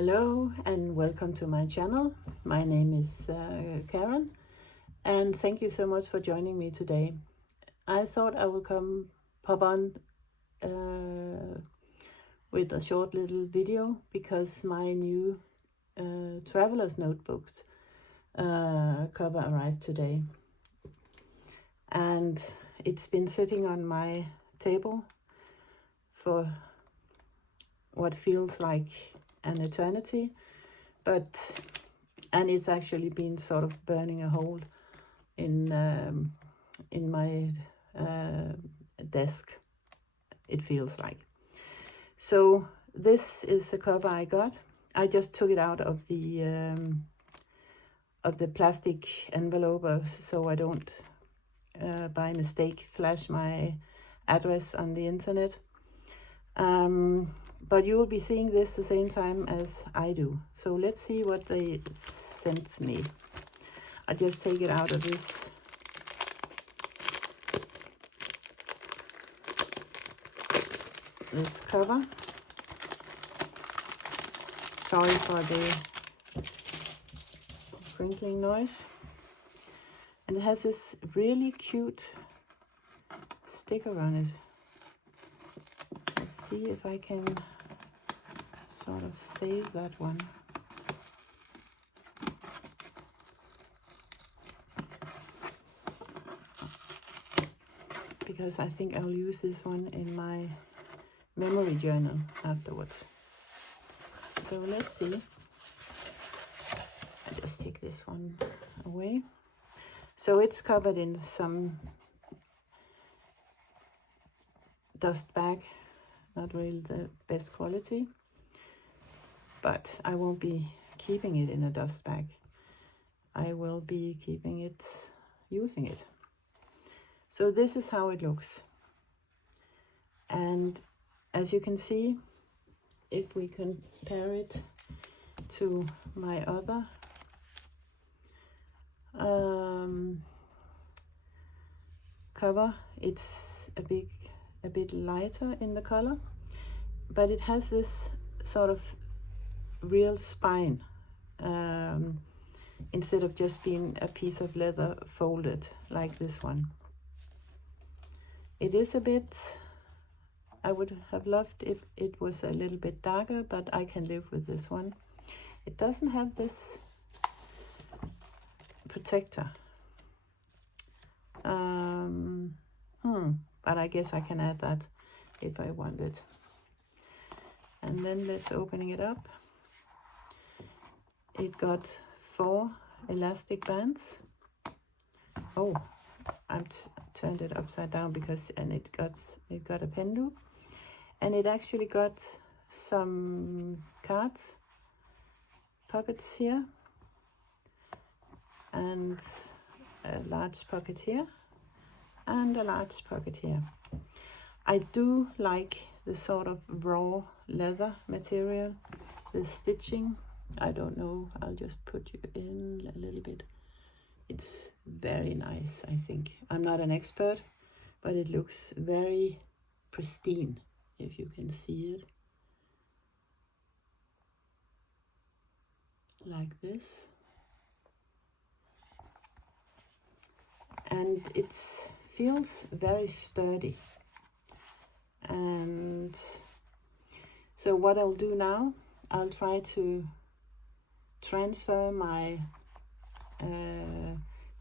Hello and welcome to my channel. My name is Karen, and thank you so much for joining me today. I thought I would pop on with a short little video because my new Traveler's Notebooks cover arrived today, and it's been sitting on my table for what feels like an eternity, and it's actually been sort of burning a hole in my desk, it feels like. So this is the cover I got. I just took it out of the plastic envelope so I don't by mistake flash my address on the internet. But you will be seeing this the same time as I do. So let's see what they sent me. I just take it out of this cover. Sorry for the crinkling noise. And it has this really cute sticker on it. Let's see if I can sort of save that one. Because I think I'll use this one in my memory journal afterwards. So let's see. I just take this one away. So it's covered in some dust bag, not really the best quality, but I won't be keeping it in a dust bag. I will be using it. So this is how it looks. And as you can see, if we compare it to my other cover, it's a bit lighter in the color, but it has this sort of real spine instead of just being a piece of leather folded like this one. It is a bit, I would have loved if it was a little bit darker, but I can live with this one. It doesn't have this protector. But I guess I can add that if I wanted. And then let's open it up. It got 4 elastic bands. Oh, I've turned it upside down because it got a pen loop, and it actually got some cards pockets here and a large pocket here and a large pocket here. I do like the sort of raw leather material, the stitching. I don't know, I'll just put you in a little bit. It's very nice, I think. I'm not an expert, but it looks very pristine, if you can see it. Like this. And it feels very sturdy. And so what I'll do now, I'll try to transfer my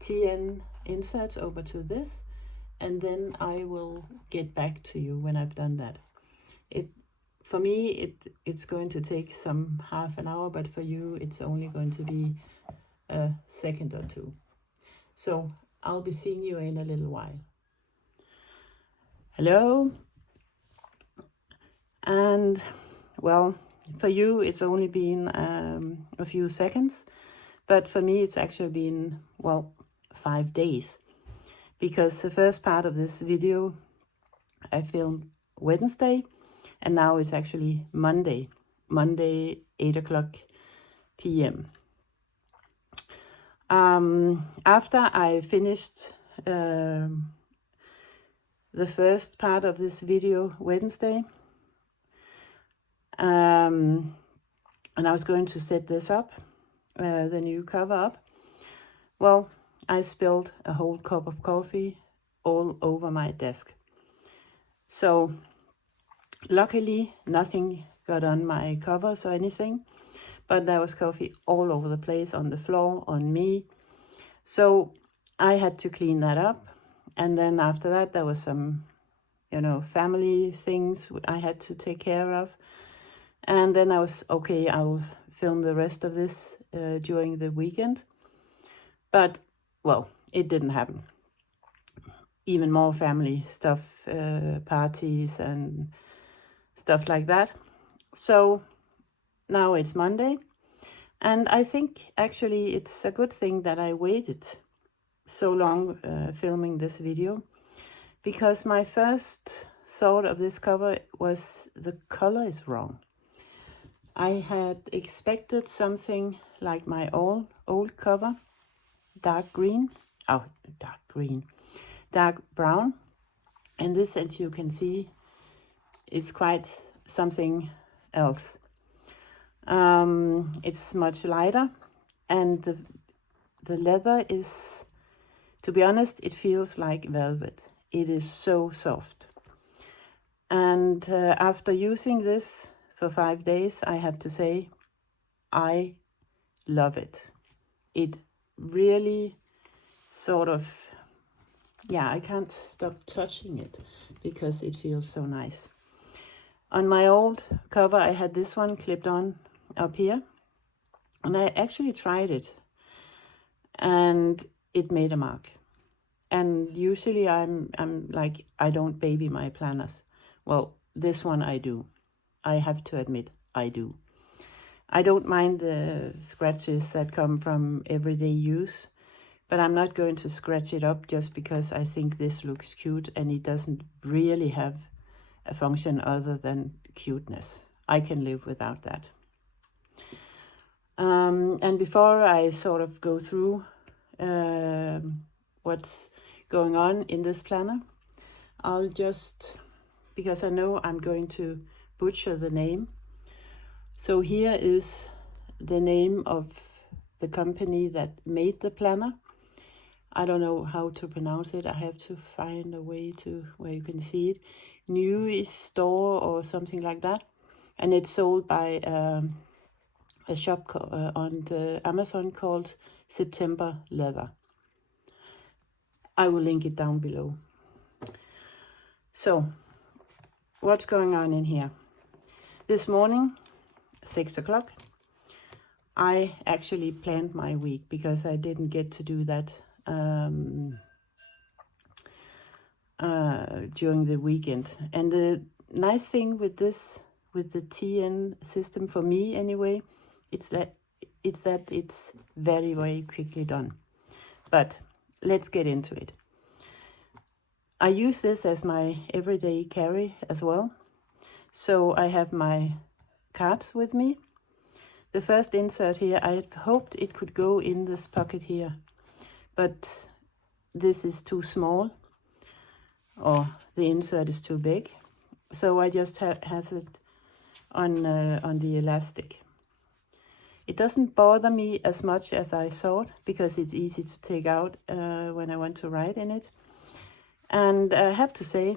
TN insert over to this, and then I will get back to you when I've done that. For me, it's going to take some half an hour, but for you, it's only going to be a second or two. So I'll be seeing you in a little while. Hello. And well, for you, it's only been a few seconds, but for me, it's actually been, well, 5 days, because the first part of this video I filmed Wednesday, and now it's actually Monday 8:00 p.m. After I finished the first part of this video Wednesday, and I was going to set this up, the new cover up. Well, I spilled a whole cup of coffee all over my desk. So luckily nothing got on my covers or anything, but there was coffee all over the place, on the floor, on me. So I had to clean that up. And then after that, there was some, family things I had to take care of. And then I was, okay, I'll film the rest of this during the weekend. But, well, it didn't happen. Even more family stuff, parties and stuff like that. So now it's Monday. And I think actually it's a good thing that I waited so long filming this video, because my first thought of this cover was the color is wrong. I had expected something like my old cover, dark brown, and this, as you can see, is quite something else. It's much lighter, and the leather is, to be honest, it feels like velvet. It is so soft. And after using this for 5 days, I have to say, I love it. It really sort of, I can't stop touching it because it feels so nice. On my old cover, I had this one clipped on up here, and I actually tried it, and it made a mark. And usually I'm like, I don't baby my planners. Well, this one I do. I have to admit, I do. I don't mind the scratches that come from everyday use, but I'm not going to scratch it up just because I think this looks cute and it doesn't really have a function other than cuteness. I can live without that. And before I sort of go through what's going on in this planner, I'll just, because I know I'm going to butcher the name. So here is the name of the company that made the planner. I don't know how to pronounce it. I have to find a way to where you can see it. New Store or something like that. And it's sold by a shop on the Amazon called September Leather. I will link it down below. So, what's going on in here? This morning, 6 o'clock, I actually planned my week because I didn't get to do that during the weekend. And the nice thing with this, with the TN system, for me anyway, it's that it's very, very quickly done. But let's get into it. I use this as my everyday carry as well. So I have my cards with me. The first insert here, I had hoped it could go in this pocket here, but this is too small, or the insert is too big. So I just have it on the elastic. It doesn't bother me as much as I thought, because it's easy to take out when I want to write in it. And I have to say,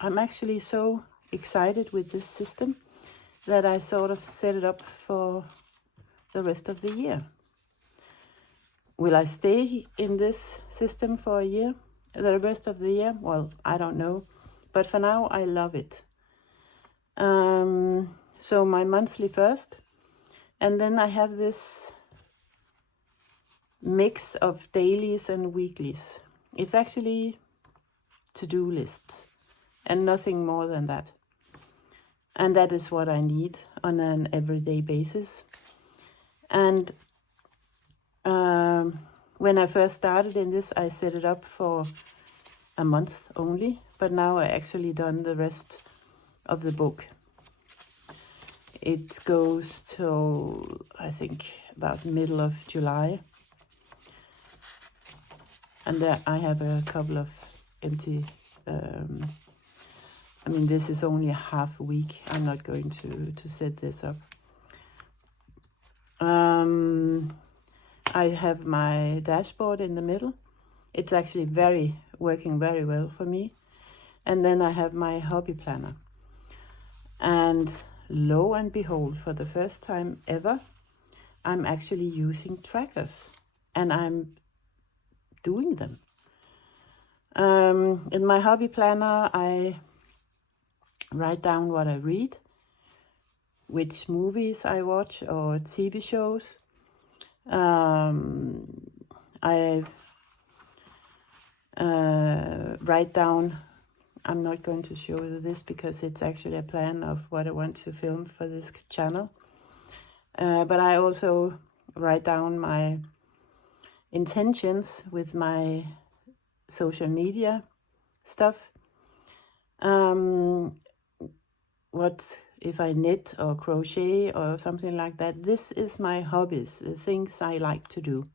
I'm actually so excited with this system that I sort of set it up for the rest of the year. Will I stay in this system for a year, the rest of the year? Well, I don't know, but for now I love it. So my monthly first, and then I have this mix of dailies and weeklies. It's actually to-do lists and nothing more than that. And that is what I need on an everyday basis. And when I first started in this, I set it up for a month only, but now I actually done the rest of the book. It goes till, I think, about middle of July. And there I have a couple of empty, I mean, this is only a half a week. I'm not going to set this up. I have my dashboard in the middle. It's actually working very well for me. And then I have my hobby planner. And lo and behold, for the first time ever, I'm actually using trackers. And I'm doing them. In my hobby planner, I write down what I read, which movies I watch or TV shows. I write down, I'm not going to show you this because it's actually a plan of what I want to film for this channel. But I also write down my intentions with my social media stuff. What if I knit or crochet or something like that? This is my hobbies, the things I like to do.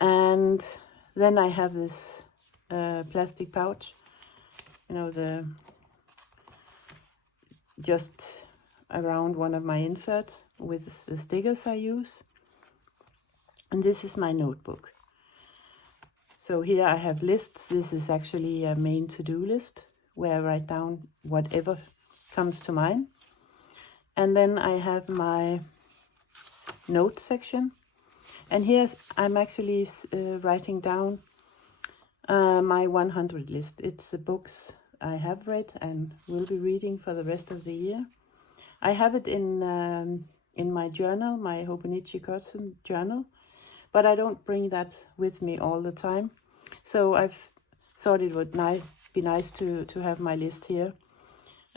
And then I have this plastic pouch, just around one of my inserts with the stickers I use. And this is my notebook. So here I have lists. This is actually a main to-do list where I write down whatever comes to mind. And then I have my notes section. And here I'm actually writing down my 100 list. It's the books I have read and will be reading for the rest of the year. I have it in my journal, my Hobonichi Kotzen journal, but I don't bring that with me all the time. So I've thought it would be nice to have my list here.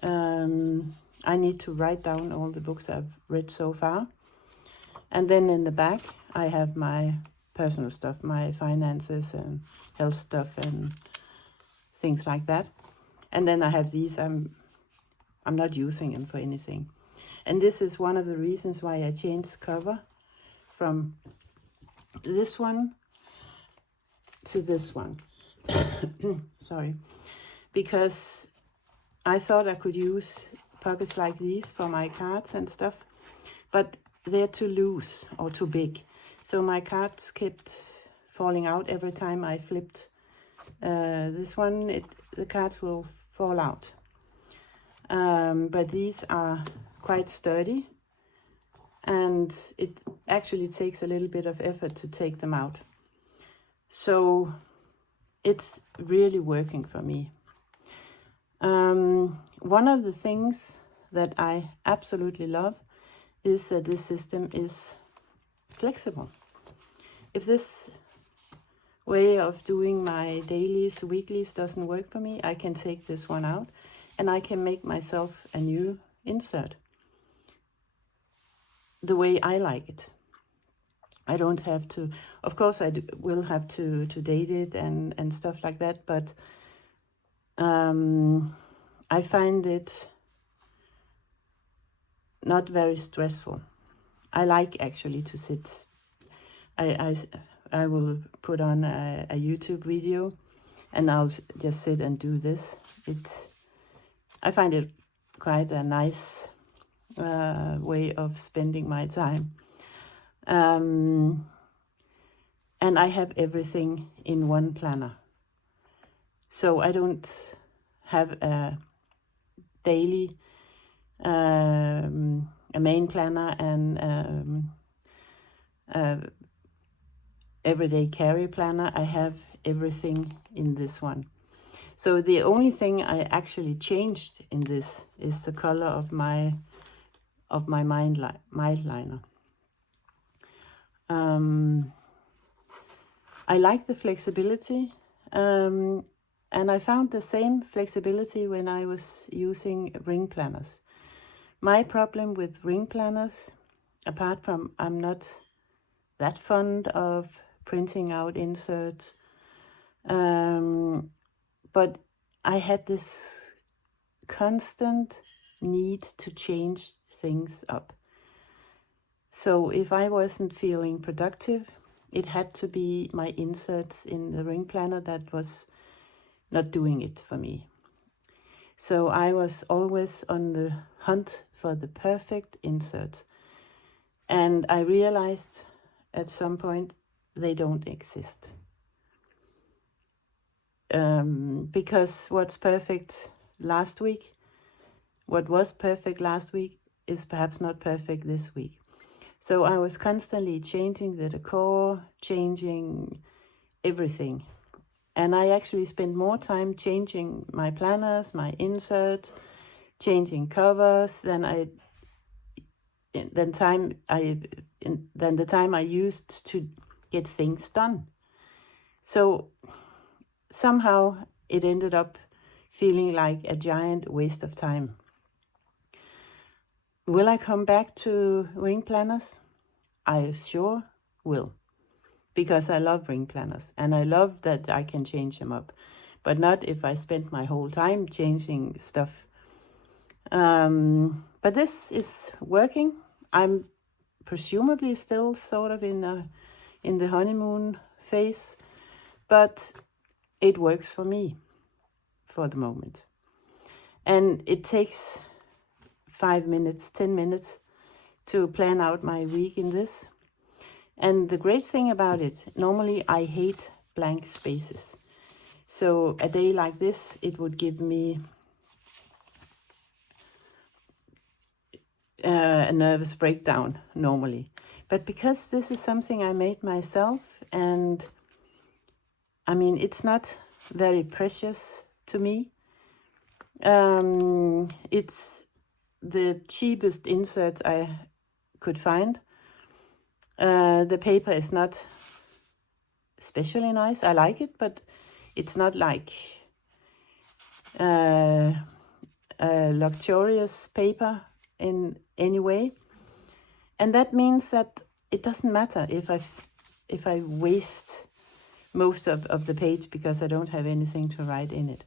I need to write down all the books I've read so far. And then in the back, I have my personal stuff, my finances and health stuff and things like that. And then I have these, I'm not using them for anything. And this is one of the reasons why I changed cover from this one to this one. Sorry. Because I thought I could use pockets like these for my cards and stuff, but they're too loose or too big. So my cards kept falling out every time I flipped this one. The cards will fall out. But these are quite sturdy, and it actually takes a little bit of effort to take them out. So it's really working for me. One of the things that I absolutely love is that this system is flexible. If this way of doing my dailies, weeklies doesn't work for me, I can take this one out and I can make myself a new insert the way I like it. I don't have to, of course I will have to date it and stuff like that, but I find it not very stressful. I like actually to sit. I will put on a YouTube video and I'll just sit and do this. I find it quite a nice way of spending my time. And I have everything in one planner. So I don't have a daily, a main planner and everyday carry planner. I have everything in this one. So the only thing I actually changed in this is the color of my mind liner. I like the flexibility, and I found the same flexibility when I was using ring planners. My problem with ring planners, apart from I'm not that fond of printing out inserts, but I had this constant need to change things up. So if I wasn't feeling productive, it had to be my inserts in the ring planner that was not doing it for me. So I was always on the hunt for the perfect insert. And I realized at some point they don't exist. Because what was perfect last week is perhaps not perfect this week. So I was constantly changing the decor, changing everything. And I actually spent more time changing my planners, my inserts, changing covers than the time I used to get things done. So somehow it ended up feeling like a giant waste of time. Will I come back to ring planners? I sure will, because I love ring planners and I love that I can change them up, but not if I spend my whole time changing stuff. But this is working. I'm presumably still sort of in the honeymoon phase, but it works for me for the moment. And it takes 5 minutes, 10 minutes to plan out my week in this. And the great thing about it, normally I hate blank spaces. So a day like this, it would give me a nervous breakdown normally. But because this is something I made myself, and I mean, it's not very precious to me. It's the cheapest insert I could find. The paper is not especially nice. I like it, but it's not like a luxurious paper in any way. And that means that it doesn't matter if I waste most of the page because I don't have anything to write in it.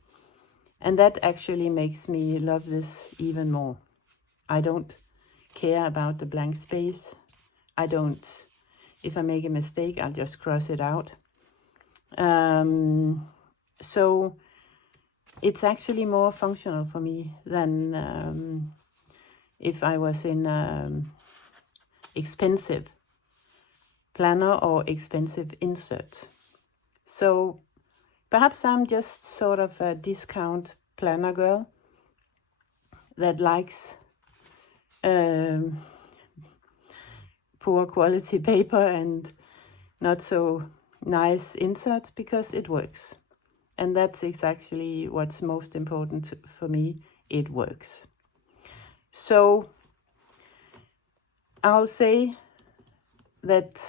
And that actually makes me love this even more. I don't care about the blank space. If I make a mistake, I'll just cross it out. So it's actually more functional for me than if I was in expensive planner or expensive inserts. So perhaps I'm just sort of a discount planner girl that likes poor quality paper and not so nice inserts because it works. And that's exactly what's most important for me. It works. So I'll say that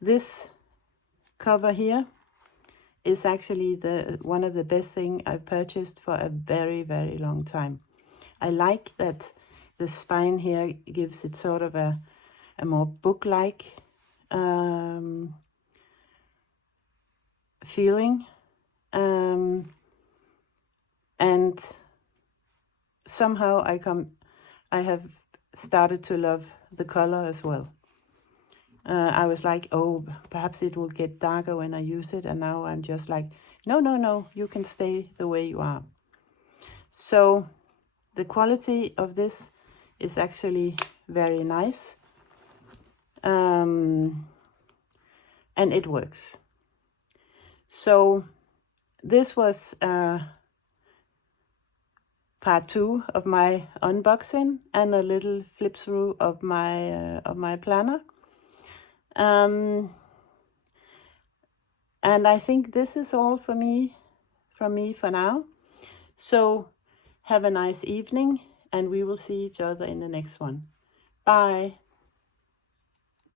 this cover here is actually one of the best things I've purchased for a very, very long time. I like that the spine here gives it sort of a more book-like feeling. And somehow I have started to love the color as well. I was like, oh, perhaps it will get darker when I use it. And now I'm just like, no, you can stay the way you are. So the quality of this is actually very nice. And it works. So this was part 2 of my unboxing and a little flip through of my planner. And I think this is all from me for now. So have a nice evening, and we will see each other in the next one. Bye.